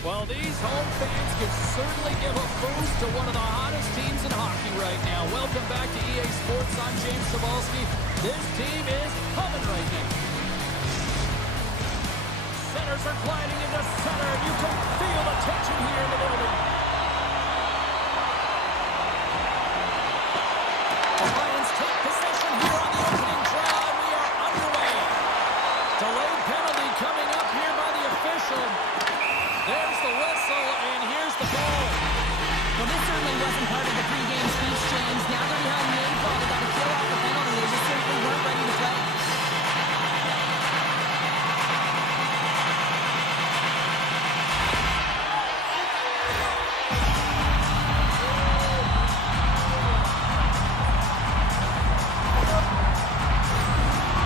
Well, these home fans can certainly give a boost to one of the hottest teams in hockey right now. Welcome back to EA Sports. I'm James Cebulski. This team is humming right now. Centers are gliding into center. You can feel the tension here in the building. The Lions take possession here on the opening draw. We are underway. Delayed penalty coming up here by the official. There's the whistle, and here's the ball. Well, this certainly wasn't part of the pregame speech, James. Now they're behind the 8 ball. They got to kill off the penalty. They just simply weren't ready to play.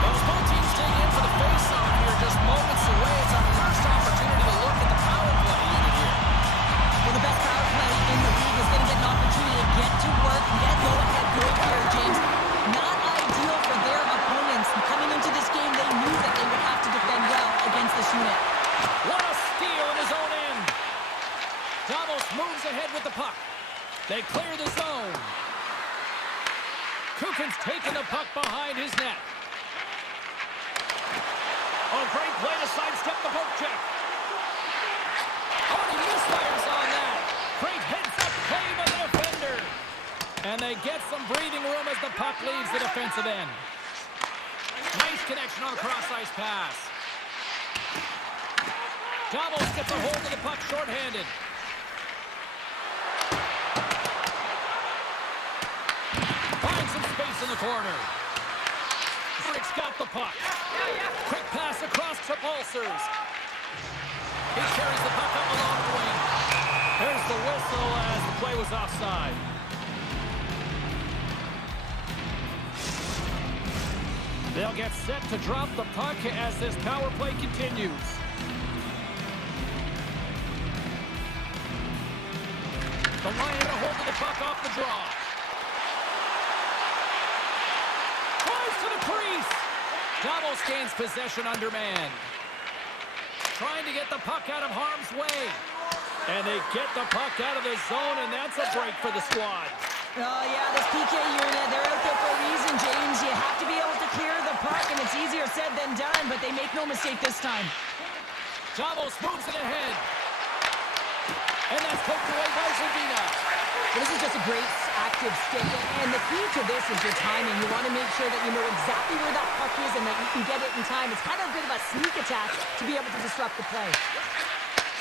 Those both teams dig in for the face-off here, just moments away. It's our first opportunity to look at the power play unit here. Well, the best power play in the league is going to get an opportunity to get to work and get go-ahead goal here, James. Not ideal for their opponents. Coming into this game, they knew that they would have to defend well against this unit. What a steal in his own end. Davos moves ahead with the puck. They clear the zone. Kukin's taking the puck behind his net. Oh, great play to sidestep the poke check. Oh, he misfires on that. Great heads-up play by the defender. And they get some breathing room as the puck leaves the defensive end. Nice connection on a cross-ice pass. Davos gets a hold of the puck shorthanded. Finds some space in the corner. Rick's got the puck. Quick pass across to Pulsers. He carries the puck up along the wing. There's the whistle as the play was offside. They'll get set to drop the puck as this power play continues. The Lions get a hold of the puck off the draw. Close to the crease. Davos gains possession under man. Trying to get the puck out of harm's way. And they get the puck out of the zone, and that's a break for the squad. Oh, yeah, this PK unit, they're out there for a reason, James. You have to be able to clear the puck, and it's easier said than done, but they make no mistake this time. Davos moves it ahead. And that's poked away by Zadina. This is just a great active stick, and the key to this is your timing. You want to make sure that you know exactly where that puck is and that you can get it in time. It's kind of a bit of a sneak attack to be able to disrupt the play.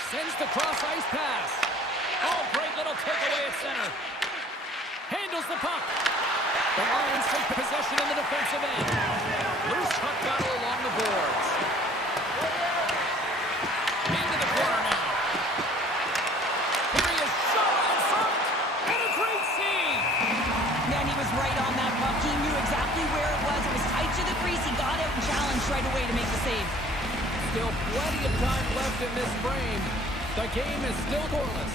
Sends the cross-ice pass. Oh, great little takeaway at center. Handles the puck. The Lions take possession in the defensive end. Loose puck battle along the boards. Into the corner now. Here he is, shot in front. And a great save. Man, he was right on that puck. He knew exactly where it was. It was tight to the crease. He got out and challenged right away to make the save. Still plenty of time left in this frame. The game is still scoreless.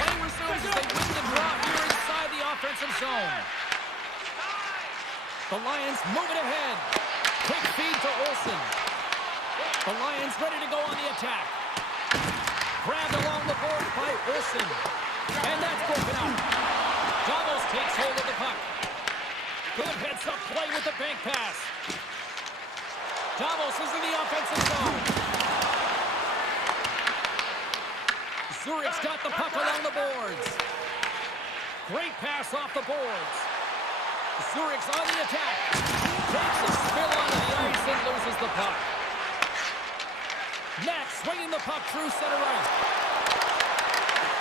Play resumes as they win the draw here inside the offensive zone. The Lions moving ahead. Quick feed to Olsen. The Lions ready to go on the attack. Grabbed along the board by Olsen. And that's broken out. Davos takes hold of the puck. Good heads-up play with the bank pass. Davos is in the offensive zone. Zurich's got the puck along the boards. Great pass off the boards. Zurich's on the attack. Takes a spill onto the ice and loses the puck. Next, swinging the puck through center ice.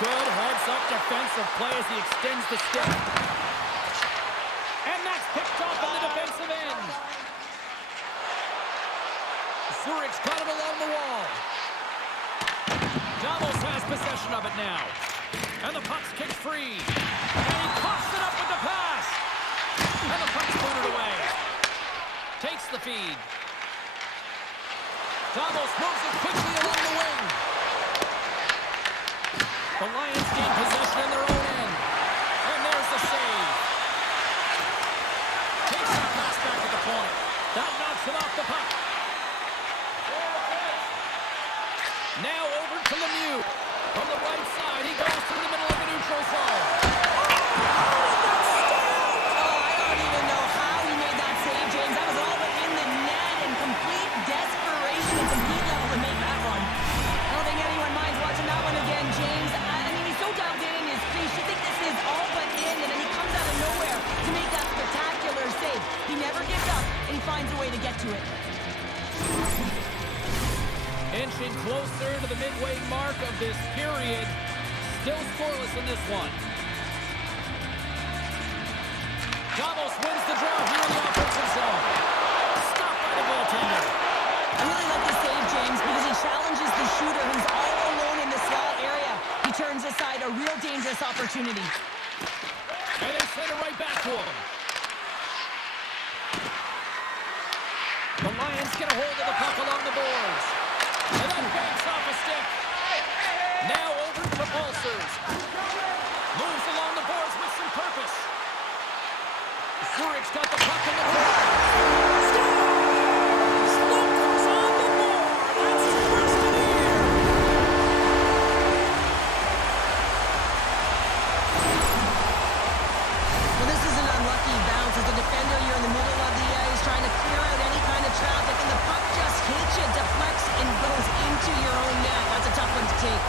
Good heads-up defensive play as he extends the stick. And that's picked off in the defensive end. Zurich's got it along the wall. Davos has possession of it now. And the puck's kicked free. And he coughs it up with the pass. And the puck's booted away. Takes the feed. Davos moves it quickly along the wing. The Lions gain possession in their own end. And there's the save. Takes that pass back at the point. That knocks it off the puck. Now over to Lemieux. From the right side, he goes to the middle of the neutral zone. I don't even know how he made that save, James. That was all but in the net and complete desperation and complete level to make that one. I don't think anyone minds watching that one again, James. I mean, he's so dialed in his crease. You think this is all but in, and then he comes out of nowhere to make that spectacular save. He never gives up, and he finds a way to get to it. Inching closer to the midway mark of this period. Still scoreless in this one. Davos wins the draw here in the offensive zone. Stopped by the goaltender. I really like the save, James, because he challenges the shooter who's all alone in the slot area. He turns aside a real dangerous opportunity. And they send it right back to him. The Lions get a hold of the puck along the boards. And then banks off a stick. Now over to the Pulsers. Moves along the boards with some purpose. Zurich's got the puck in the corner. Slocum's on the board. That's his first of the year. Well, this is an unlucky bounce as a defender. You're in the middle of the ice trying to clear out any kind of traffic, and the puck just hits you, deflects, and goes into your own net. That's a tough one to take.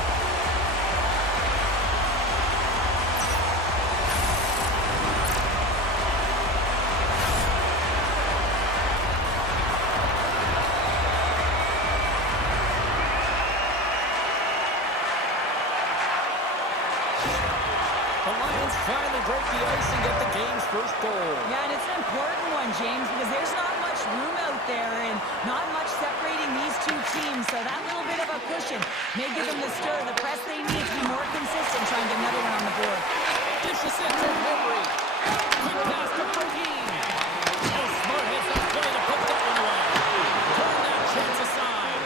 The Lions finally break the ice and get the game's first goal. Yeah, and it's an important one, James, because there's not much room out there and not much separating these two teams. So that little bit of a cushion may give them the stir, the press they need to be more consistent, trying to get another one on the board. Dishes in to Henry. Quick pass to Bergin. Oh, smart hits that play to put that one away. Turn that chance aside.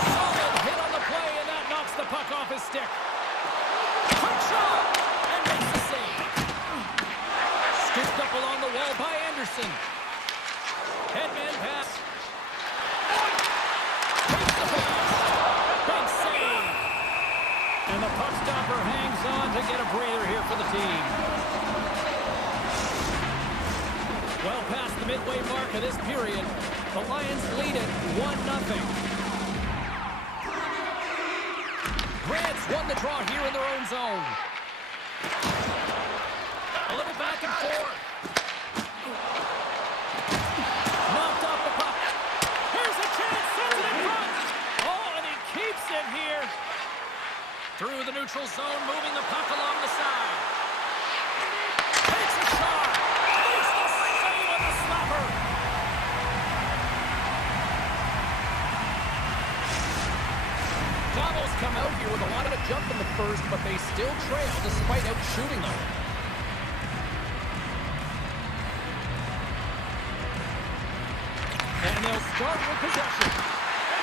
Solid hit on the play, and that knocks the puck off his stick. Quick shot, and makes the save. Scooped up along the wall by Anderson. Headman pass. Takes the pass. Big save. And the puck stopper hangs on to get a breather here for the team. Well past the midway mark of this period, the Lions lead it 1-0. Grants won the draw here in their own zone. A little back and forth. Knocked off the puck. Here's a chance, sends it in front. Oh, and he keeps it here. Through the neutral zone, moving the puck along the side. Takes a shot. Makes the save on the slapper. Davos come out here with a lot of a jump in the first, but they still trail despite out shooting them. And they'll start with possession.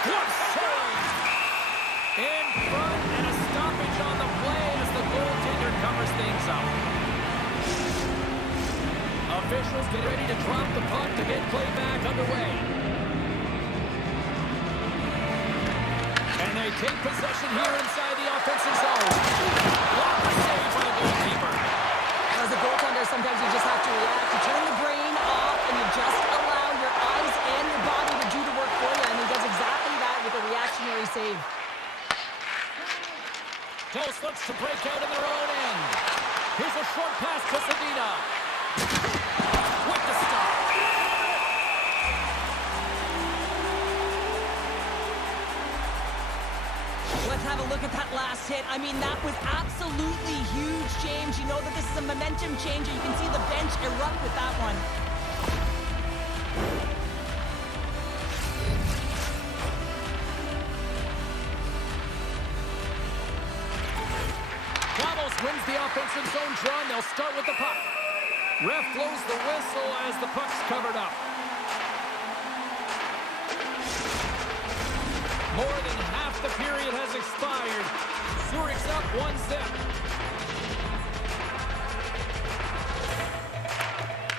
What save! In front, and a stoppage on the play as the goaltender covers things up. Officials get ready to drop the puck to get play back underway. And they take possession here inside the offensive zone. Block the save by the goalkeeper. As a goaltender, sometimes you just have to react. You turn the brain off, and you just allow your eyes and your body to do the work for you, and he does exactly that with a reactionary save. Davos looks to break out in their own end. Here's a short pass to Zadina. With the stop. Let's have a look at that last hit. I mean, that was absolutely huge, James. You know that this is a momentum changer. You can see the bench erupt with that one. Davos wins the offensive zone draw, and they'll start with the puck. Ref blows the whistle as the puck's covered up. More than half the period has expired. Zurich's up 1-0.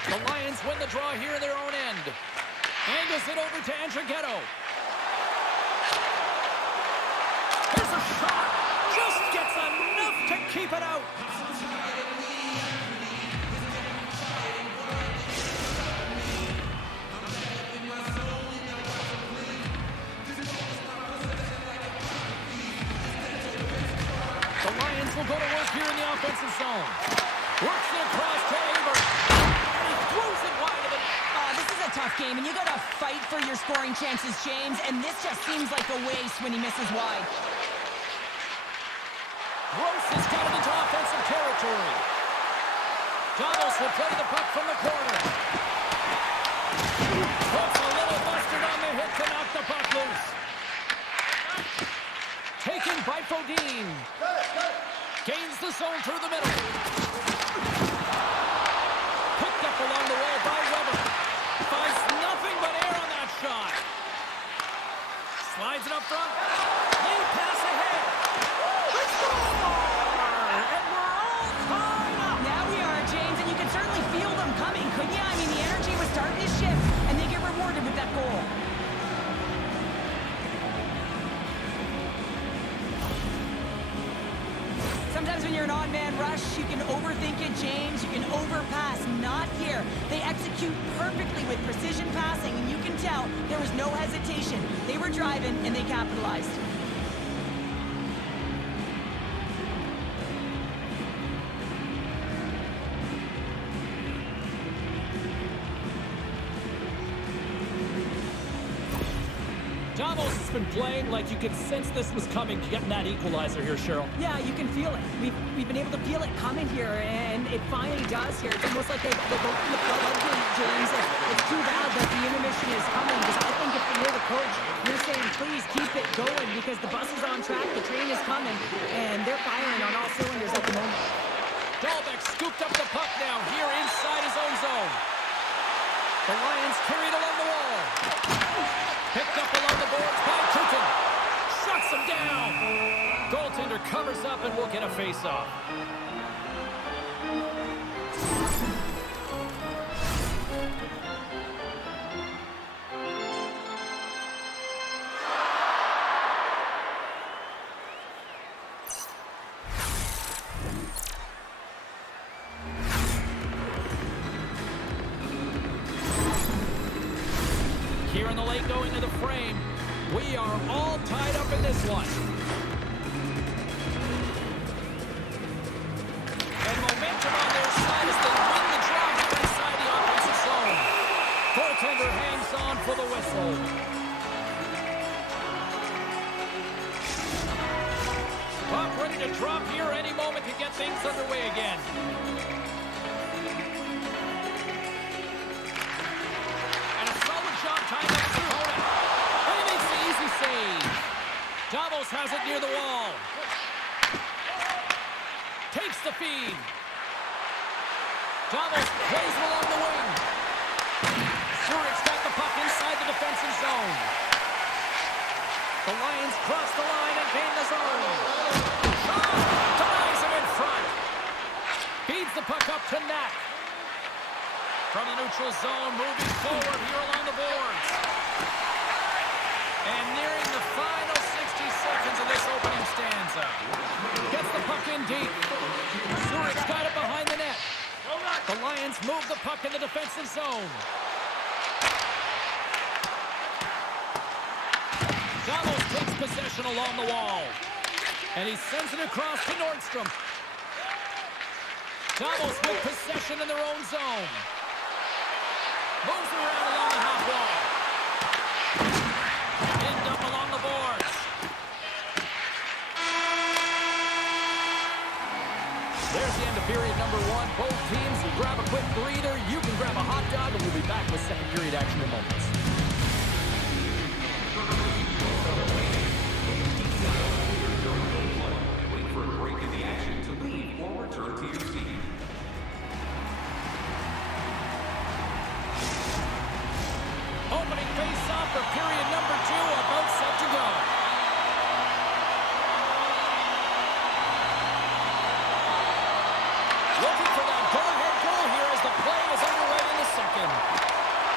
The Lions win the draw here in their own end. Angles it over to Andrighetto. a shot. Just gets enough to keep it out. The Lions will go to work here in the offensive zone. Works it across to Aver. And he throws it wide of the net. This is a tough game, and you got to fight for your scoring chances, James, and this just seems like a waste when he misses wide. Gross has got it into offensive territory. Davos will play the puck from the corner. Puts a little mustard on the hit to knock the puck loose. Taken by Fodine. Gains the zone through the middle. Picked up along the wall by Weber. Finds nothing but air on that shot. Slides it up front. Lead pass ahead. And we're all tied up. Now we are, James, and you can certainly feel them coming, couldn't you? I mean, the energy was starting to shift, and they get rewarded with that goal. Sometimes when you're an odd-man rush, you can overthink it, James. You can overpass. Not here. They execute perfectly with precision passing, and you can tell there was no hesitation. They were driving, and they capitalized. Davos has been playing like you could sense this was coming, getting that equalizer here, Cheryl. Yeah, you can feel it. We've been able to feel it coming here, and it finally does here. It's almost like they go from the plug-in, James. It's too bad that the intermission is coming, because I think if you're the coach, you're saying, please keep it going, because the bus is on track, the train is coming, and they're firing on all cylinders at the moment. Dahlbeck scooped up the puck now here inside his own zone. The Lions carried along the wall. Picked up along the boards by Kukin. Shuts him down. Goaltender covers up and will get a face-off. Here in the late going to the frame, we are all tied up in this one. And momentum on their side as they win the draw here inside the offensive zone. Goaltender hangs on for the whistle. Puck ready to drop here any moment to get things underway again. Time up to Hoda. And he makes the easy save. Davos has it near the wall. Takes the feed. Davos plays along the wing. Zurich's got the puck inside the defensive zone. The Lions cross the line and gain the zone. Denies him in front. Feeds the puck up to Knack. From the neutral zone, moving forward here along the boards. And nearing the final 60 seconds of this opening stanza. Gets the puck in deep. Zurich's got it behind the net. The Lions move the puck in the defensive zone. Davos takes possession along the wall. And he sends it across to Nordstrom. Davos with possession in their own zone. Moves around along the half wall. Pinned up along the boards. There's the end of period number one. Both teams will grab a quick breather. You can grab a hot dog, and we'll be back with second period action in moments. Wait for a break in the action to leave or return to your seat. Opening face-off for period number two, about set to go. Looking for that go-ahead goal here as the play is underway in the second.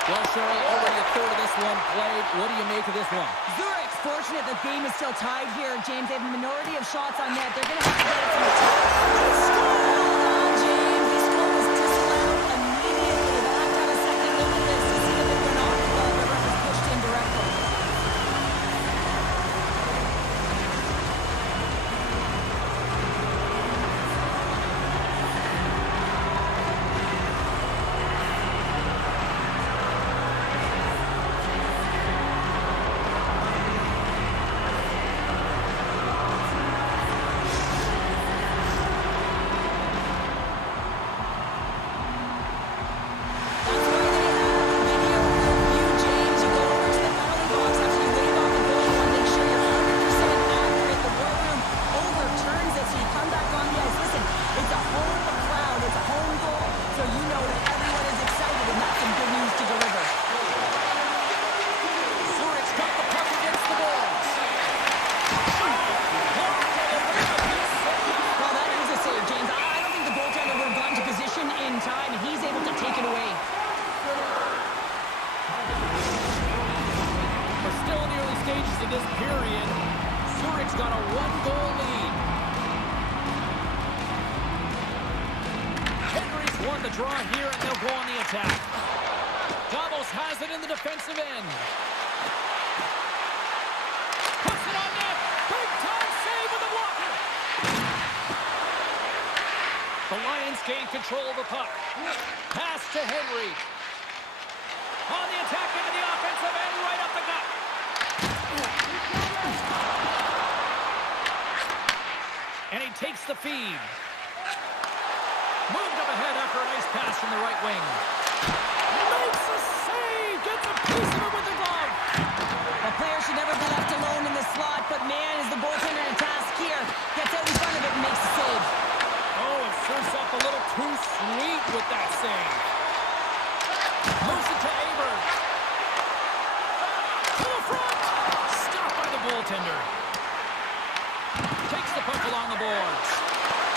Well, Cheryl, over What do you thought of this one played? What do you make of this one? Zurich's fortunate the game is still tied here, James. They have a minority of shots on net. They're going to have to get it from the top. James, this goal was disallowed immediately. They'll have to have a second look at this to see if it went off the ref was pushed in directly. The draw here, and they'll go on the attack. Davos has it in the defensive end. Puts it on net. Big time save with the blocker. The Lions gain control of the puck. Pass to Henry. On the attack into the offensive end, right up the gut. And he takes the feed. Moved up ahead after a nice pass from the right wing. Makes a save! Gets a piece of it with the glove! A player should never be left alone in the slot, but man, is the goaltender in task here. Gets out in front of it and makes the save. Oh, it serves up a little too sweet with that save. Moves it to Aberg. To the front! Stopped by the goaltender. Takes the puck along the boards.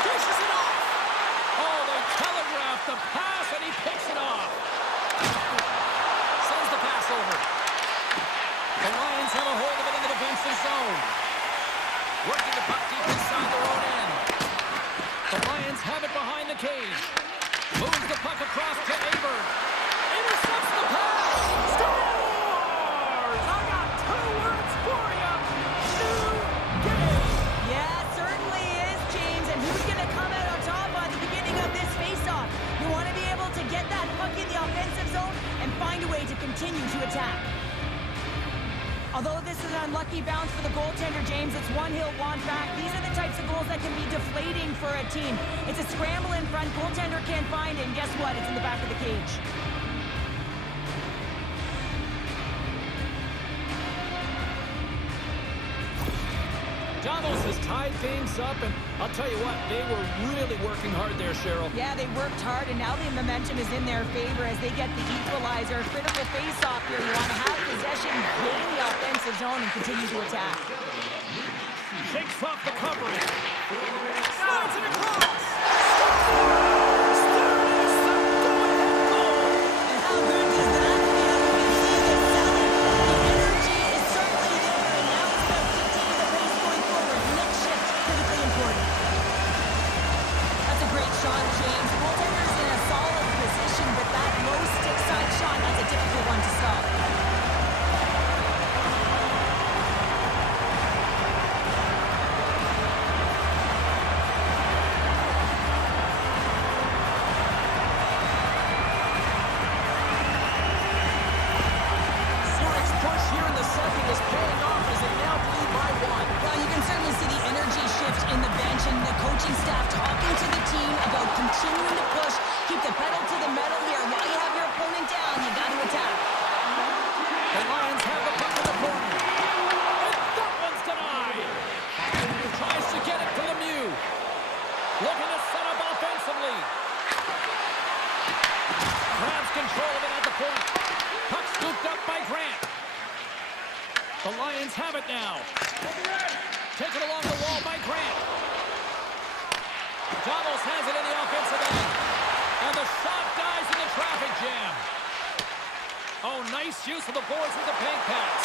Dishes it off! Oh, they telegraphed the pass, and he picks it off. Sends the pass over. The Lions have a hold of it in the defensive zone. Working the puck deep inside their own end. The Lions have it behind the cage. Moves the puck across to Aberg. Intercepts the pass. Scores! I got two words for you. New game. Yeah, certainly is, James. And who's going to come out on top by the beginning of this faceoff? You want to be able to get that puck in the offensive zone and find a way to continue to attack. Although this is an unlucky bounce for the goaltender, James, it's one hill, one back. These are the types of goals that can be deflating for a team. It's a scramble in front, goaltender can't find it, and guess what? It's in the back of the cage. Davos has tied things up, and I'll tell you what, they were really working hard there, Cheryl. Yeah, they worked hard, and now the momentum is in their favor as they get the equalizer. Critical face-off here. You want to have possession, gain the offensive zone, and continue to attack. Shakes off the coverage. Slides it across. There is the go-ahead goal. And how good does that feel? You can see it selling. The energy is certainly there, and now it's about to continue the pace going forward. Next shift, critically important. That's a great shot, James. Goaltender's in a solid position, but that low stick side shot, that's a difficult one to stop. Zurich's push here in the second is paying off as they now lead by one. Well, you can certainly see the energy shift in the bench and the coaching staff talking to the team about continuing to push, keep the pedal to the metal here. While you have your opponent down, you got to attack. The Lions have the puck in the corner. And that one's denied. Tries to get it to Lemieux. Looking to set up offensively. Grabs control of it at the point. Puck scooped up by Grant. The Lions have it now. Taken along the wall by Grant. Davos has it in the offensive end. And the shot dies in the traffic jam. Oh, nice use of the boards with the paint pass.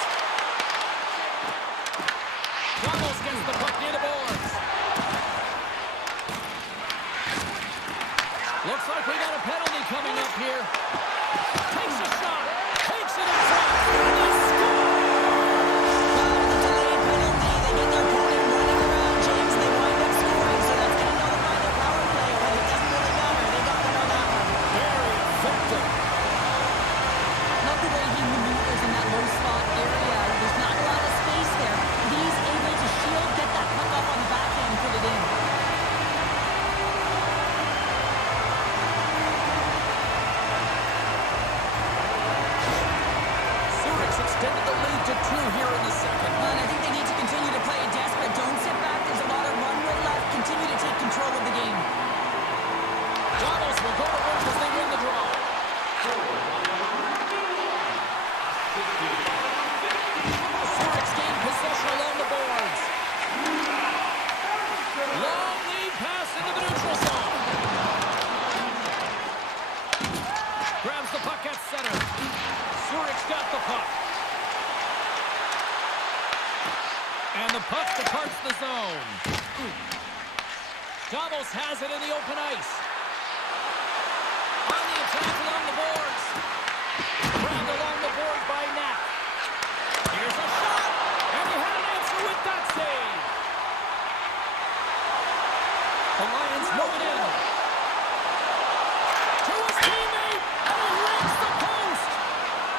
Davos gets the puck near the boards. Looks like we got a penalty coming up here. Takes a shot. Takes it in front. And they score! With the delayed penalty, they get their opponent running around, James. They wind up scoring, so that's going to nullify their power play, but it doesn't really matter. They got one on that one. Very effective. Love the way he maneuvers in that low spot area. There's not a lot of space there. He's able to shield, get that puck up on the backhand, and put it in. Zurich's extended the lead to 2 here in the second. And I think they need to continue to play it desperate. Don't sit back. There's a lot of runway left. Continue to take control of the game. Davos will go to work as they win the draw. Zurich's gained possession along the boards. Long lead pass into the neutral zone. Grabs the puck at center. Zurich's got the puck. And the puck departs the zone. Davos has it in the open ice. On the attack along the boards. Grabbed along the board by Knapp. Here's a shot. And he had an answer with that save. The Lions move it in. To his teammate. And he rings the post.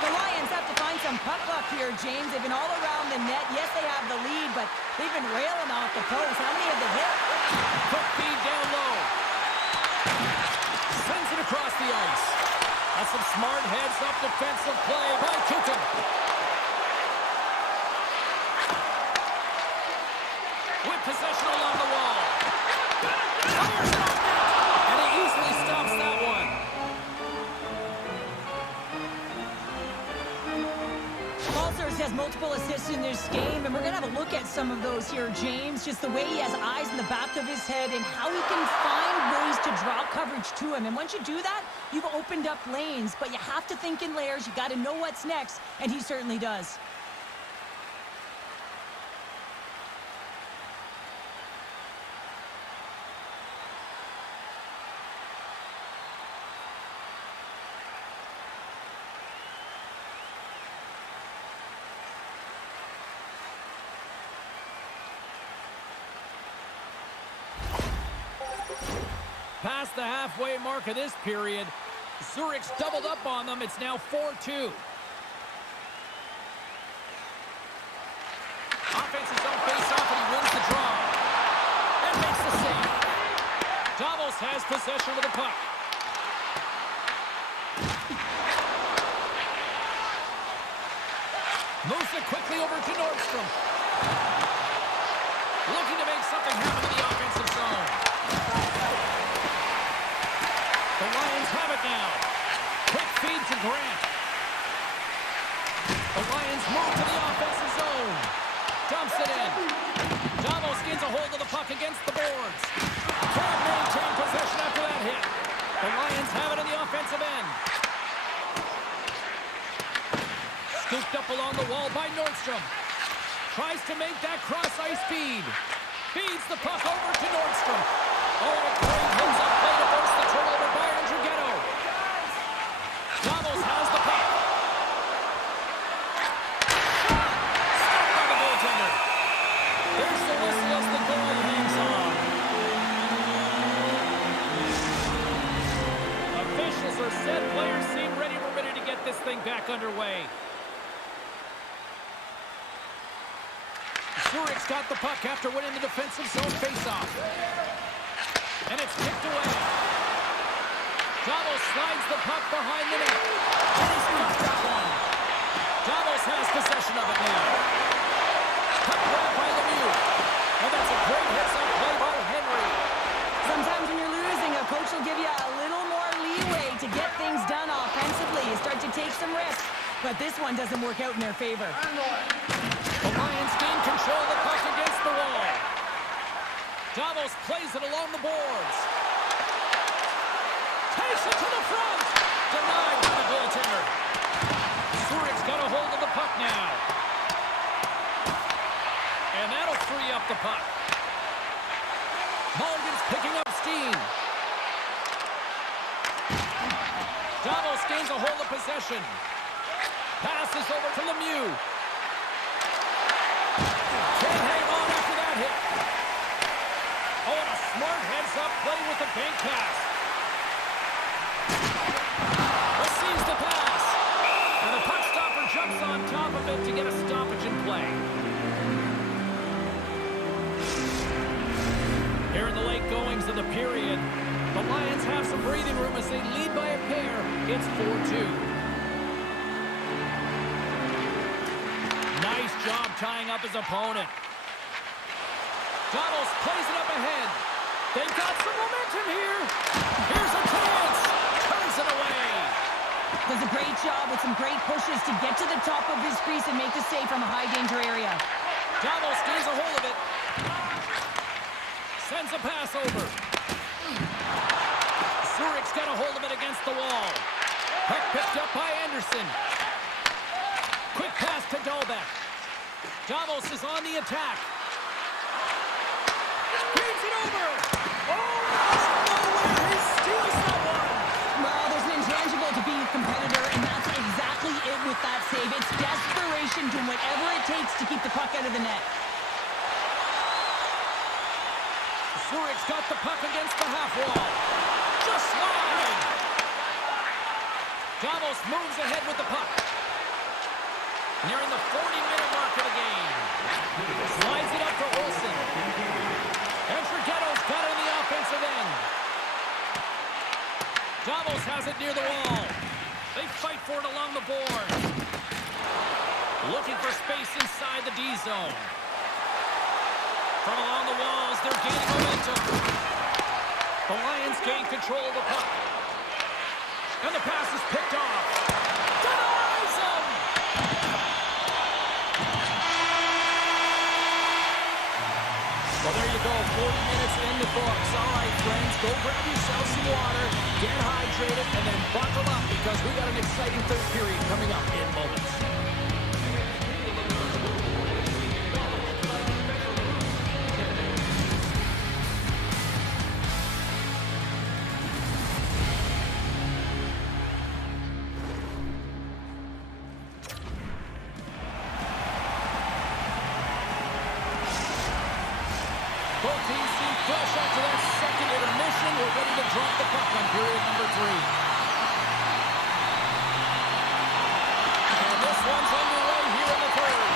The Lions have to find some puck luck here, James. They've been all around the net. Yes, they have the lead, but they've been railing off the post. How many have they hit? Quick feed down low. Sends it across the ice. That's some smart heads-up defensive play by Kukin. With possession along the wall. Fires it off net. And he easily stops that one. Balcers has multiple assists in this game, and we're going to have a look at some of those here, James. Just the way he has eyes in the back of his head and how he can find ways to draw coverage to him. And once you do that, you've opened up lanes, but you have to think in layers. You got to know what's next, and he certainly does. Past the halfway mark of this period, Zurich's doubled up on them. It's now 4-2. Offense's on face-off, and he wins the draw. And makes the save. Davos has possession of the puck. Moves it quickly over to Nordstrom. Looking to make something happen in the offensive zone. The Lions have it now. Quick feed to Grant. The Lions move to the offensive zone. Dumps it in. Davos gains a hold of the puck against the boards. Can't maintain possession after that hit. The Lions have it in the offensive end. Scooped up along the wall by Nordstrom. Tries to make that cross-ice feed. Feeds the puck over to Nordstrom. Oh, a great close-up play to force the turnover by Andrighetto. Davos has the puck. Stopped by the goaltender. There's the whistle as the goal hangs on. Officials are set. Players seem ready. We're ready to get this thing back underway. Zurich's got the puck after winning the defensive zone faceoff. And it's kicked away. Davos slides the puck behind the net. And he's got that one. Davos has possession of it now. Puck grab by Lemieux. And that's a great hits-up play by Henry. Sometimes when you're losing, a coach will give you a little more leeway to get things done offensively. You start to take some risks, but this one doesn't work out in their favor. The Lions gain control of the puck against the wall. Davos plays it along the boards. Takes it to the front. Denied by the goaltender. got a hold of the puck now. And that'll free up the puck. Mulligan's picking up steam. Davos gains a hold of possession. Passes over to Lemieux. Can't hang on after that hit. Oh, and a smart heads-up play with the bank pass. Receives the pass. And the puck stopper jumps on top of it to get a stoppage in play. Here in the late goings of the period, the Lions have some breathing room as they lead by a pair. It's 4-2. Nice job tying up his opponent. Davos plays it up ahead. They've got some momentum here. Here's a chance. Turns it away. Does a great job with some great pushes to get to the top of his crease and make the save from a high-danger area. Davos gains a hold of it. Sends a pass over. Zurich's got a hold of it against the wall. Puck picked up by Anderson. Quick pass to Dolbeck. Davos is on the attack. Beats it over. Oh, nowhere. He steals that one. Well, there's an intangible to being a competitor, and that's exactly it with that save. It's desperation, doing whatever it takes to keep the puck out of the net. Zurich's got the puck against the half wall. Just slide. Davos moves ahead with the puck. Nearing the 40-minute mark of the game. Slides it up to Olsen. And Forgetto's got it in the offensive end. Davos has it near the wall. They fight for it along the boards. Looking for space inside the D zone. From along the walls, they're gaining momentum. The Lions gain control of the puck. And the pass is picked off. Denies him! Well, there you go. 40 minutes in the books. All right, friends, go grab yourself some water, get hydrated, and then buckle up because we got an exciting third period coming up in moments. Both teams seem fresh after that second intermission. We're ready to drop the puck on period number 3. And this one's underway here in the third.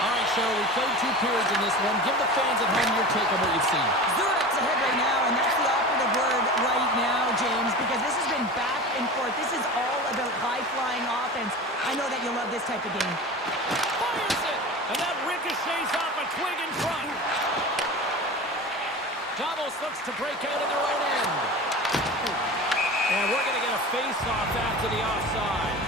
All right, Cheryl, we played 2 periods in this one. Give the fans at home your take on what you've seen. Zurich's ahead right now, and that's the operative word right now, James, because this has been back and forth. This is all about high-flying offense. I know that you love this type of game. Fires it! And that ricochets off a twig in front. Davos looks to break out in their own end. And we're going to get a face-off after the offside.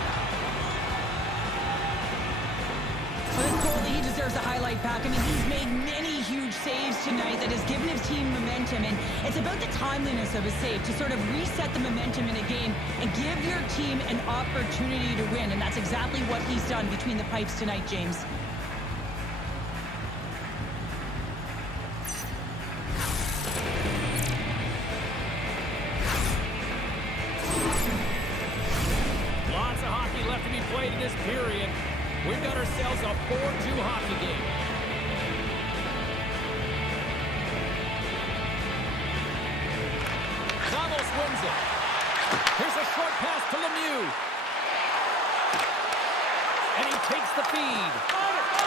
Well, this goalie, he deserves a highlight pack. I mean, he's made many huge saves tonight that has given his team momentum, and it's about the timeliness of a save to sort of reset the momentum in a game and give your team an opportunity to win, and that's exactly what he's done between the pipes tonight, James. Lots of hockey left to be played in this period. We've got ourselves a 4-2 hockey game. Davos wins it. Here's a short pass to Lemieux. And he takes the feed.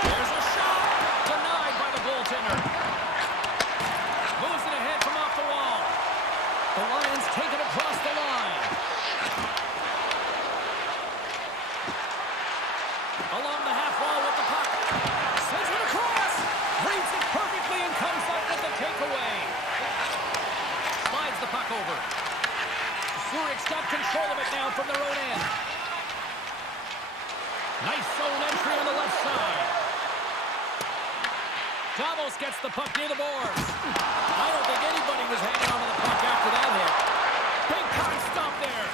There's a shot. Denied by the goaltender. Moves it ahead from off the wall. The Lions take it across the line. Along the half wall with the puck. Sends it across. Reads it perfectly and comes up with the takeaway. Slides the puck over. Zurich's got control of it now from their own end. Nice zone entry on the left side. Davos gets the puck near the boards. I don't think anybody was hanging on to the puck after that hit. Big time stop there.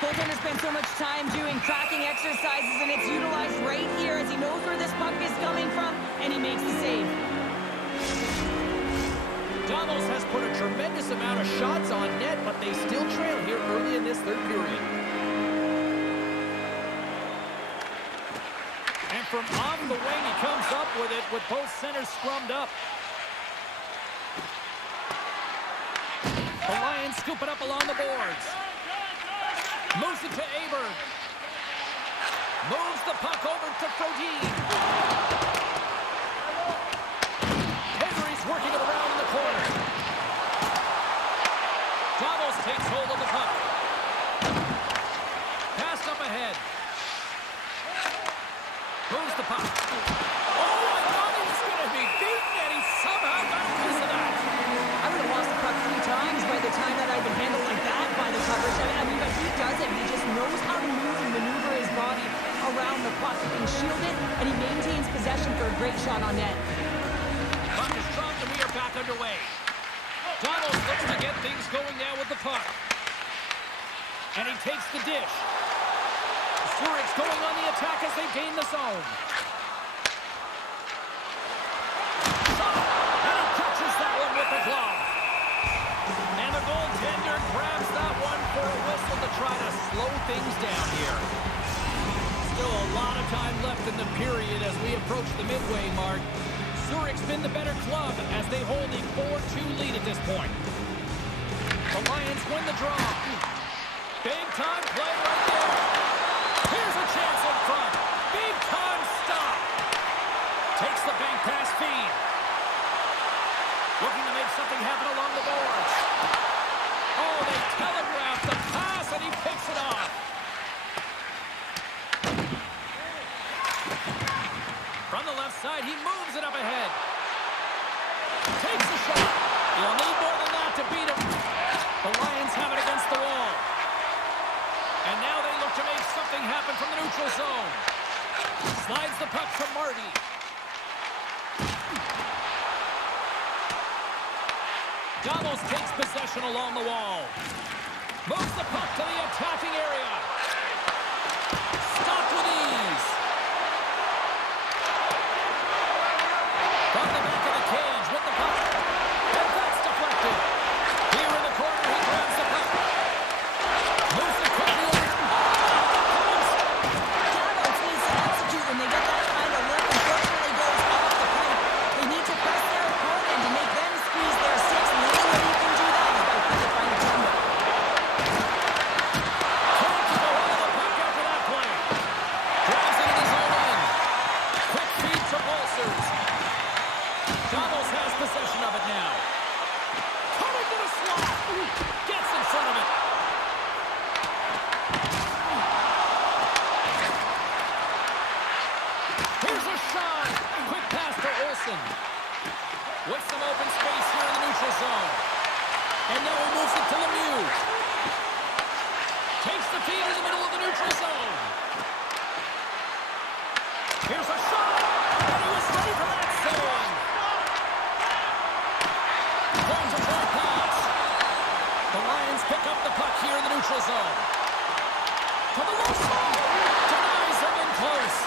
Goaltender spent so much time doing tracking exercises, and it's utilized right here as he knows where this puck is coming from, and he makes the save. Davos has put a tremendous amount of shots on net, but they still trail here early in this third period. And from off the wing, he comes up with it with both centers scrummed up. The Lions scoop it up along the boards. Moves it to Aber. Moves the puck over to Frodin. Henry's working it around in the corner. Davos takes hold of the puck. Pass up ahead. Moves the puck. Oh, I thought he was going to be beaten, and he somehow got a piece of that. I would have lost the puck 3 times by the time that I've been handled like that by the coverage. I mean, but he does it. He just knows how to move and maneuver his body around the puck. He can shield it, and he maintains possession for a great shot on net. Puck is dropped, and we are back underway. Davos looks to get things going now with the puck. And he takes the dish. Zurich's going on the attack as they gain the zone. And he catches that one with the glove. And the goaltender grabs that one for a whistle to try to slow things down here. Still a lot of time left in the period as we approach the midway mark. Zurich's been the better club as they hold a 4-2 lead at this point. The Lions win the draw. Big time play right there. Here's a chance in front. Big time stop. Takes the bank pass feed. Looking to make something happen along the boards. Oh, they telegraphed the pass and he picks it off. From the left side, he moves it up ahead. Takes the shot. He'll need more than that to beat him. The Lions have it against the wall. And now they look to make something happen from the neutral zone. Slides the puck from Marty. Davos takes possession along the wall. Moves the puck to the attacking area. Stopped with ease. From the back of the cage with the puck. And that's deflected. Here in the corner, he grabs the puck. Moves it quickly over. Davos needs to execute when they get that kind of look. Unfortunately, goes off the puck. They need to press their opponent to make them squeeze their sticks. And the only way you can do that is by quickly finding timber. Can't keep a hold of the puck after that play. Drives into his own end. Quick feed to Bolsers. Davos has possession of it now. Coming to the slot. Gets in front of it. Here's a shot. Quick pass to Olsen. With some open space here in the neutral zone. And now he moves it to Lemieux. Takes the feed in the middle of the neutral zone. Here's a shot. And he was ready for that save. Going to throw a pass. The Lions pick up the puck here in the neutral zone. To the low side. Denies him in close.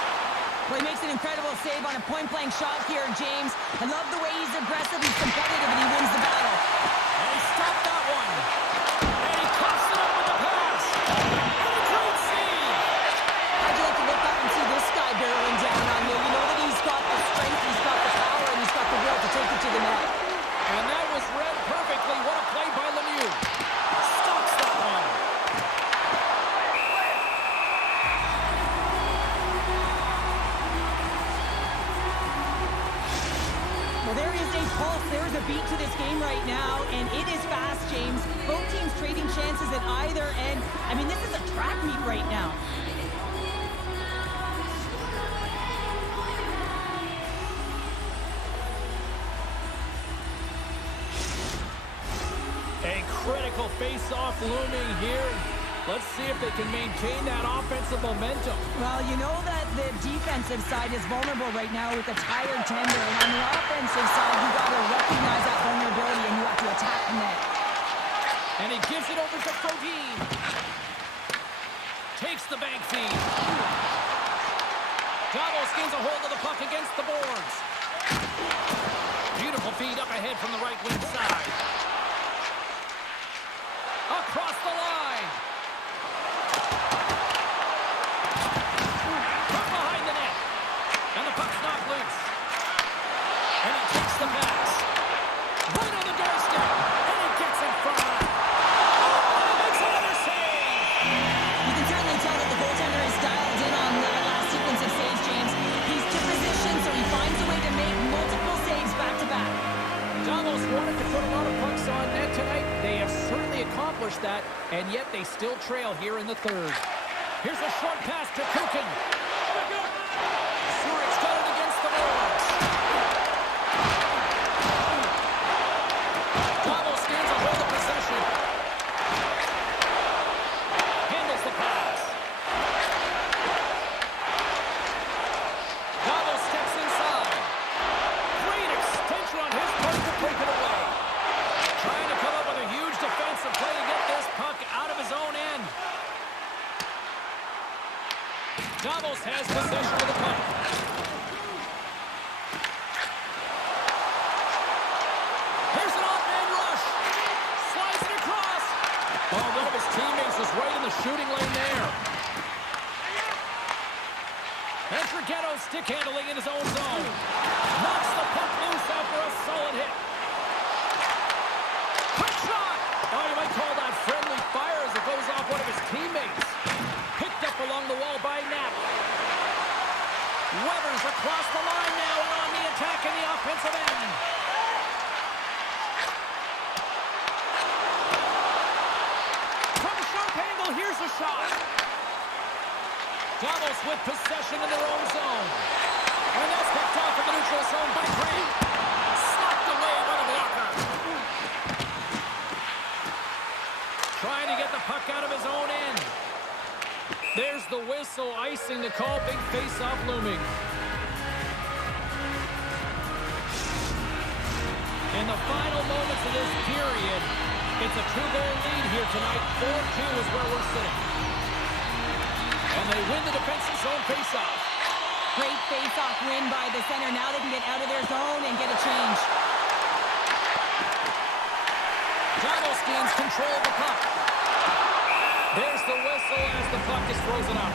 Well, he makes an incredible save on a point-blank shot here, James. I love the way he's aggressive, he's competitive, and he wins the battle. And he stopped that one. And he cuffs it up with the pass. And a great save. How'd you like to look up and see this guy barreling down on you? You know that he's got the strength, he's got the power, and he's got the will to take it to the net. And that was read perfectly. What a play by Lemieux. Stops that one. Well, there is a pulse, there is a beat to this game right now, and it is fast, James. Both teams trading chances at either end. I mean, this is a track meet right now. A critical face-off looming here. Let's see if they can maintain that offensive momentum. Well, you know that the defensive side is vulnerable right now with a tired tender, and on the offensive side, you got to recognize that vulnerability and you have to attack the net. And he gives it over to Frodin. Takes the bank feed. Davos gains a hold of the puck against the boards. Beautiful feed up ahead from the right wing side. Across the line. From behind the net. And the puck's knocked loose. And he takes the pass. Right on the doorstep. And he gets in front. And he makes another save. You can certainly tell that the goaltender is dialed in on that last sequence of saves, James. He's to position, so he finds a way to make multiple saves back-to-back. Davos wanted to put a lot of pucks on net tonight. They have certainly accomplished that, and yet they still trail here in the third. Here's a short pass to Kukin. Zurich's got it against the boards. Davos gains a hold of possession. Handles the pass. Davos steps inside. Great extension on his part to break it away. Trying to come up with a huge defensive play to get this puck out of his own end. Davos has possession of the puck. Here's an off-man rush. Slides it across. Oh, one of his teammates is right in the shooting lane there. And Forgetto stick handling in his own zone. Knocks the puck loose after a solid hit. Quick shot. Oh, you might call that friendly fire as it goes off one of his teammates. Picked up along the wall by Knapp. Weber's across the line now and on the attack in the offensive end. From a sharp angle, here's a shot. Davos with possession in their own zone. And that's picked off in the neutral zone by Grant. Slapped away by the blocker. Trying to get the puck out of his own end. There's the whistle, icing the call, big face-off looming. In the final moments of this period, it's a 2-goal lead here tonight. 4-2 is where we're sitting. And they win the defensive zone face-off. Great face-off win by the center. Now they can get out of their zone and get a change. Davos gains control of the puck. There's the whistle as the puck is frozen up.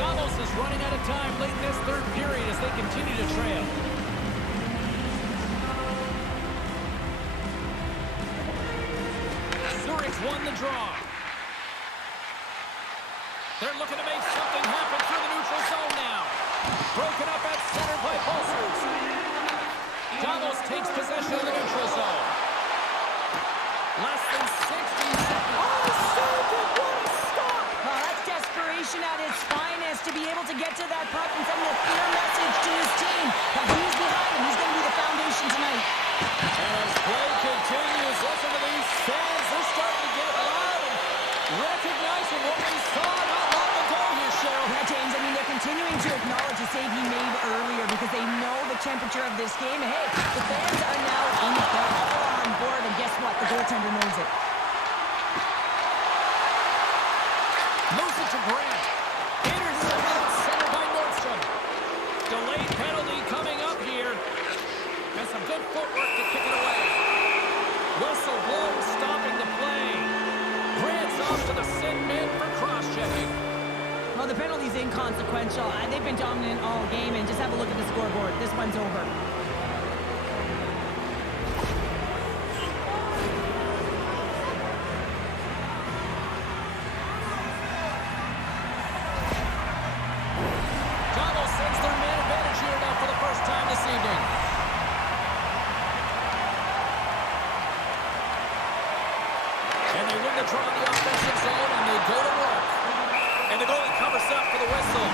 Davos is running out of time late in this third period as they continue to trail. Zurich's won the draw. They're looking to make something happen through the neutral zone now. Broken up at center by Pulsers. Davos takes possession of the neutral zone. Less than 60 seconds. Oh, stop it! What a stop! Oh, that's desperation at its finest to be able to get to that puck and send a clear message to his team that he's behind him. He's going to be the foundation tonight. As play continues, listen to these fans. They're starting to get loud and recognizing what we saw not long ago here, Cheryl. Yeah, James, I mean, they're continuing to acknowledge the save he made earlier because they know the temperature of this game. And hey, the fans are now in. They're all on board, and guess what? The goaltender knows it. Moves it to Grant. Intercepted center by Nordstrom. Delayed penalty coming up here. And some good footwork to kick it away. Whistle blows, stopping the play. Grant's off to the sin bin for cross-checking. Well, the penalty's inconsequential. They've been dominant all game, and just have a look at the scoreboard. This one's over. Davos sends their man advantage here now for the first time this evening. And they win the draw in the offensive zone, and they go to work. And the goalie covers up for the whistle.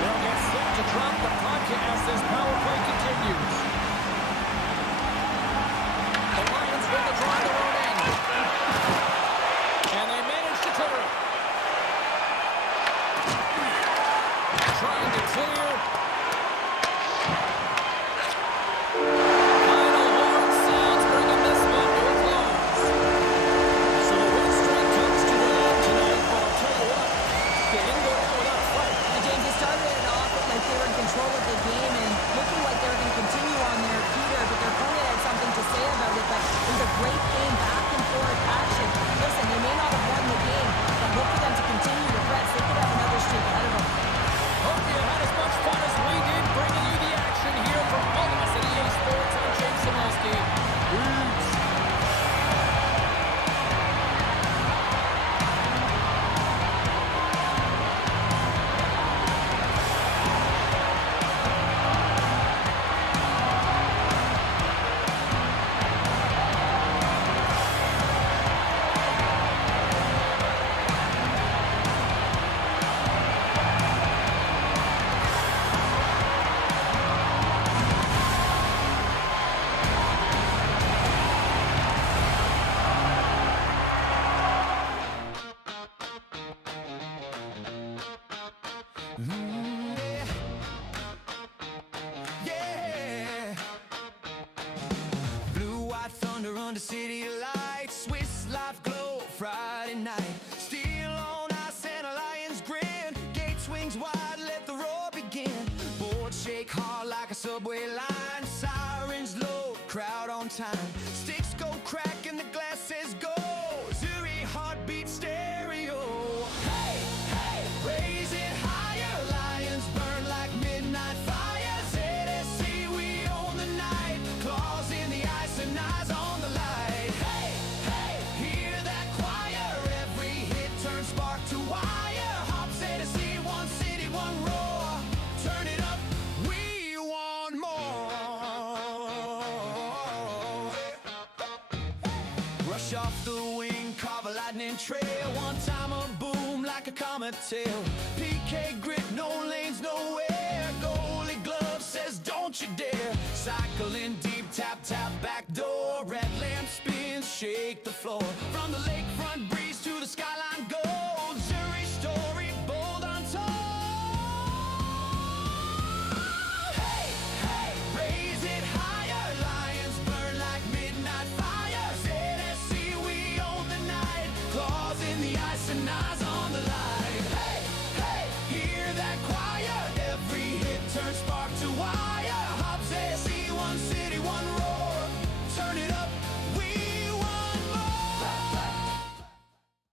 They'll get set to drop the puck as this power play continues. The Lions win the draw in their own end. And they manage to clear it. Trying to clear. great game, back and forth action. Listen, they may not have won the game, but look for them to continue to press. They could have another streak ahead of them. Hope you had as much fun as we did bringing you the action here from all of us at EA Sports. I'm James Samolsky. Peace. Yeah. Blue, white thunder under city lights. Swiss life glow Friday night. Steel on ice and a lion's grin. Gate swings wide, let the roar begin. Boards shake hard like a subway line. Sirens low, crowd on time. Sticks go crack and the glass says go. Zuri heartbeat stereo. Hey, hey, raise it higher. Lions burn like midnight fire. ZSC, we own the night. Claws in the ice and eyes on the light. Hey, hey, hear that choir. Every hit turns spark to wire. Hops ZSC, one city, one roar. Turn it up, we want more. Rush off the wing, carve a lightning trail. One time a boom like a comet tail. PK grit, no lanes, nowhere. Goalie glove says don't you dare. Cycle in deep, tap, tap, back door. Red lamp spins, shake the floor.